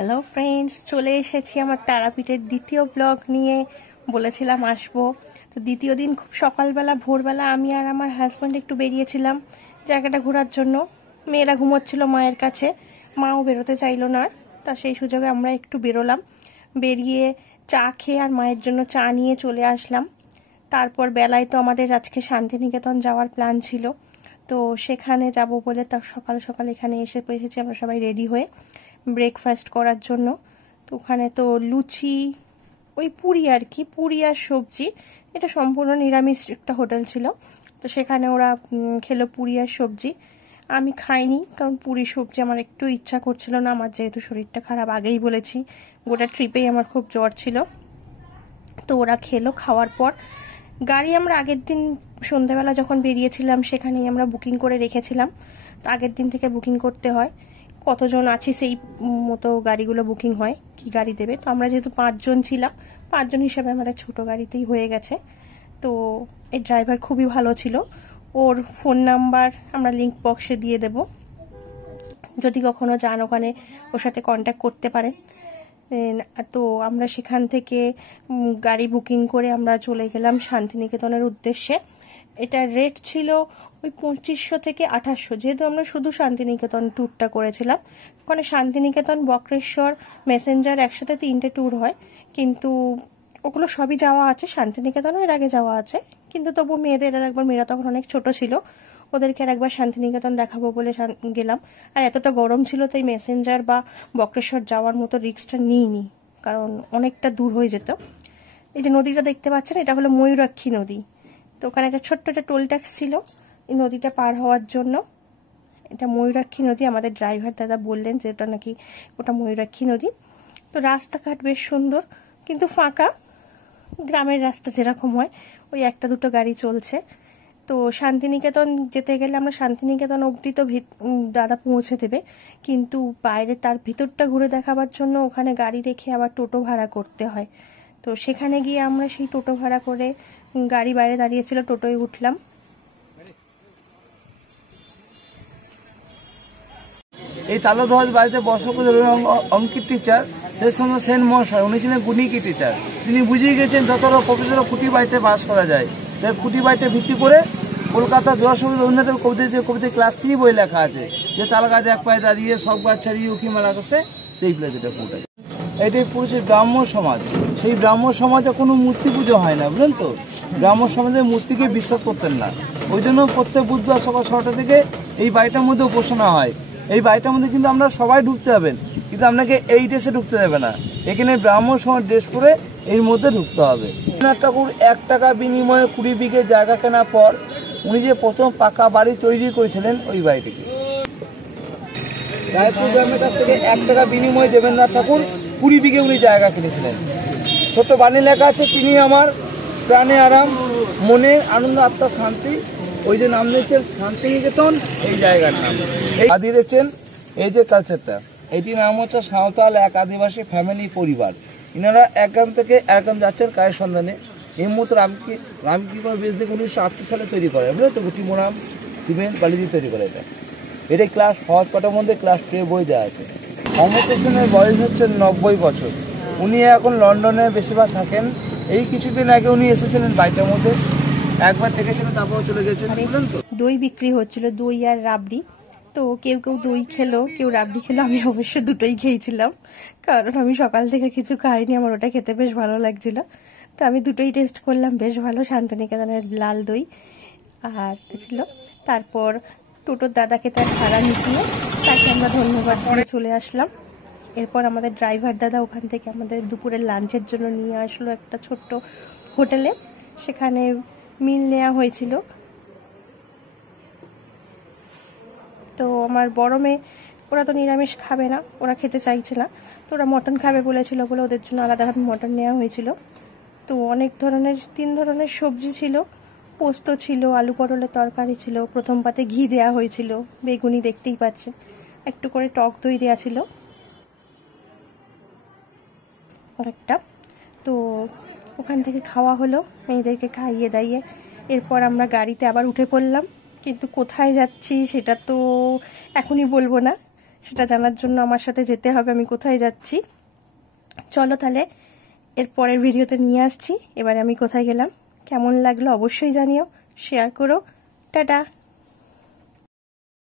Hello friends, চলে এসেছি আমার তারাপীঠের দ্বিতীয় ব্লগ নিয়ে। বলেছিলাম আসবো, তো দ্বিতীয় দিন খুব সকালবেলা ভোরবেলা আমি আর আমার হাজব্যান্ড একটু বেরিয়েছিলাম জায়গাটা ঘোরার জন্য। মেয়েরা ঘুমোচ্ছিল মায়ের কাছে, মাও বেরোতে চাইলো না, তা সেই সুযোগে আমরা একটু বেরোলাম। বেরিয়ে চা খেয়ে আর মায়ের জন্য চা নিয়ে চলে আসলাম। তারপর বেলায় তো আমাদের আজকে শান্তিনিকেতন যাওয়ার প্ল্যান ছিল, তো সেখানে যাব বলে তার সকাল সকাল এখানে এসেছি আমরা সবাই রেডি হয়ে ব্রেকফাস্ট করার জন্য। তো ওখানে তো লুচি, ওই পুরি আর কি, পুরি আর সবজি। এটা সম্পূর্ণ নিরামিষ একটা হোটেল ছিল, তো সেখানে ওরা খেলো পুরি আর সবজি। আমি খাইনি, কারণ পুরি সবজি আমার একটু ইচ্ছা করছিল না, আমার যেহেতু শরীরটা খারাপ, আগেই বলেছি গোটা ট্রিপেই আমার খুব জ্বর ছিল। তো ওরা খেলো, খাওয়ার পর গাড়ি আমরা আগের দিন সন্ধ্যাবেলা যখন বেরিয়েছিলাম সেখানেই আমরা বুকিং করে রেখেছিলাম। তো আগের দিন থেকে বুকিং করতে হয়, কতজন আছি সেই মতো গাড়িগুলো বুকিং হয়, কি গাড়ি দেবে। তো আমরা যেহেতু 5 জন ছিলাম, 5 জন হিসাবে আমাদের ছোট গাড়িতেই হয়ে গেছে। তো এই ড্রাইভার খুবই ভালো ছিল, ওর ফোন নাম্বার আমরা লিঙ্ক বক্সে দিয়ে দেব, যদি কখনো যান ওখানে ওর সাথে কন্ট্যাক্ট করতে পারেন। তো আমরা সেখান থেকে গাড়ি বুকিং করে আমরা চলে গেলাম শান্তিনিকেতনের উদ্দেশ্যে। এটা রেট ছিল ওই 2500 থেকে 2800, যেহেতু আমরা শুধু শান্তিনিকেতন ট্যুরটা করেছিলাম। ওখানে শান্তিনিকেতন, বক্রেশ্বর, মেসেঞ্জার একসাথে 3টে ট্যুর হয়, কিন্তু ওগুলো সবই যাওয়া আছে, শান্তিনিকেতনও এর আগে যাওয়া আছে। কিন্তু তবু মেয়েদের আর একবার, মেয়েরা তখন অনেক ছোট ছিল, ওদেরকে আর একবার শান্তিনিকেতন দেখাবো বলে গেলাম। আর এতটা গরম ছিল তাই মেসেঞ্জার বা বক্রেশ্বর যাওয়ার মতো রিস্কটা নিইনি, কারণ অনেকটা দূর হয়ে যেত। এই যে নদীটা দেখতে পাচ্ছেন, এটা হলো ময়ূরাক্ষী নদী। তো ওখানে একটা ছোট্ট একটা টোল ট্যাক্স ছিল এই নদীটা পার হওয়ার জন্য। এটা ময়ূরাক্ষী নদী, আমাদের ড্রাইভার দাদা বললেন যে ওটা নাকি ওটা ময়ূরাক্ষী নদী। তো রাস্তাঘাট বেশ সুন্দর, কিন্তু ফাঁকা, গ্রামের রাস্তা যেরকম হয় ওই একটা দুটো গাড়ি চলছে। তো শান্তিনিকেতন যেতে গেলে আমরা শান্তিনিকেতন অবধি তো দাদা পৌঁছে দেবে, কিন্তু বাইরে তার ভিতরটা ঘুরে দেখাবার জন্য ওখানে গাড়ি রেখে আবার টোটো ভাড়া করতে হয়। তো সেখানে গিয়ে আমরা সেই টোটো ভাড়া করে, গাড়ি বাইরে দাঁড়িয়েছিল, টোটোয় উঠলাম। এই তালুকদার বাড়িতে বসবাস অঙ্কিত টিচার, সেই সঙ্গে সেন মহাশয়, উনি ছিলেন গুণিকি টিচার। তিনি বুঝিয়ে গেছেন যত প্রফেসর খুঁটি বাড়িতে বাস করা যায়, তাই খুঁটি বাড়িতে ভিত্তি করে কলকাতা জোয়ারসঙ্গী রবীন্দ্রনাথের কবিতা ক্লাস 3 বই লেখা আছে, যে তাল গাছ এক পায়ে দাঁড়িয়ে সব গাছ ছাড়িয়ে উঁকি মেলা করছে, সেই প্লেসটা পুরোটাই। এটাই পুরো ব্রাহ্ম সমাজ। সেই ব্রাহ্ম সমাজে কোনো মূর্তি পুজো হয় না, বুঝলেন তো। ব্রাহ্ম সমাজের মূর্তিকে বিশ্বাস করতেন না, ওই জন্য প্রত্যেক বুধবার সকাল 6টা থেকে এই বাড়িটার মধ্যে উপাসনা হয়। এই বাড়িটার মধ্যে কিন্তু আমরা সবাই ঢুকতে হবেন, কিন্তু আপনাকে এই ড্রেসে ঢুকতে দেবে না। এখানে ব্রাহ্ম সমাজ ড্রেস পরে এর মধ্যে ঢুকতে হবে। রবীন্দ্রনাথ ঠাকুর 1 টাকা বিনিময়ে 20 বিঘে জায়গা কেনার পর উনি যে প্রথম পাকা বাড়ি তৈরি করেছিলেন ওই বাড়িটিকে। রায়পুর গ্রামের কাছ থেকে 1 টাকা বিনিময়ে দেবেন্দ্রনাথ ঠাকুর 20 বিঘে উনি জায়গা কিনেছিলেন। ছোট্ট বাণী লেখা আছে, তিনি আমার প্রাণে আরাম, মনে আনন্দ, আত্মার শান্তি। ওই যে নাম দিয়েছেন শান্তিনিকেতন, এই জায়গার নাম। আদি দেখছেন এই যে কালচারটা, এটি নাম হচ্ছে সাঁওতাল এক আদিবাসী ফ্যামিলি পরিবার। এনারা এক গ্রাম থেকে এক গ্রাম যাচ্ছেন কায়ের সন্ধানে। এই মুহূর্তে রামকি করে বেশ দেখে 1938 সালে তৈরি করে, বুঝলেন তো। গুটি মোরাম সিমেন্ট বালি দিয়ে তৈরি করে এটা ক্লাস সহজ পাঠের মধ্যে ক্লাস 2 বই দেওয়া আছে। অমর্ত্য সেনের বয়স হচ্ছে 90 বছর। উনি এখন লন্ডনে বেশিরভাগ থাকেন। এই কিছুদিন আগে উনি এসেছিলেন বাড়িটার মধ্যে, একবার থেকেছিলেন, তারপর চলে গেছেন, বুঝলেন তো। দই বিক্রি হচ্ছিল, দই আর রাবড়ি। তো কেউ কেউ দই খেলো, কেউ রাবড়ি খেলো। আমি অবশ্য দুটোই খেয়েছিলাম, কারণ আমি সকাল থেকে কিছু খাইনি, আমার ওটা খেতে বেশ ভালো লাগছিল। তো আমি দুটোই টেস্ট করলাম, বেশ ভালো। শান্তিনিকেতনের লাল দই আর ছিল। তারপর টোটোর দাদাকে তার ভাড়া মিটিয়ে তাকে আমরা ধন্যবাদ দিয়ে চলে আসলাম। এরপর আমাদের ড্রাইভার দাদা ওখান থেকে আমাদের দুপুরের লাঞ্চের জন্য নিয়ে আসলো একটা ছোট্ট হোটেলে, সেখানে মিল নেওয়া হয়েছিল। তো আমার বড় মেয়ে, ওরা তো নিরামিষ খাবে না, ওরা খেতে চাইছে না, তো ওরা মটন খাবে বলেছিল বলে ওদের জন্য আলাদাভাবে মটন নেওয়া হয়েছিল। তো অনেক ধরনের, 3 ধরনের সবজি ছিল, পোস্ত ছিল, আলু পটলের তরকারি ছিল, প্রথম পাতে ঘি দেওয়া হয়েছিল, বেগুনি দেখতেই পাচ্ছেন, একটু করে টক দই দেওয়া ছিল একটা। তো ওখান থেকে খাওয়া হলো, মেয়েদেরকে খাইয়ে দাইয়ে এরপর আমরা গাড়িতে আবার উঠে পড়লাম। কিন্তু কোথায় যাচ্ছি সেটা তো এখনই বলবো না, সেটা জানার জন্য আমার সাথে যেতে হবে আমি কোথায় যাচ্ছি। চলো তাহলে এর পরের ভিডিওতে নিয়ে আসছি এবারে আমি কোথায় গেলাম। কেমন লাগলো অবশ্যই জানিও, শেয়ার করো। টাটা।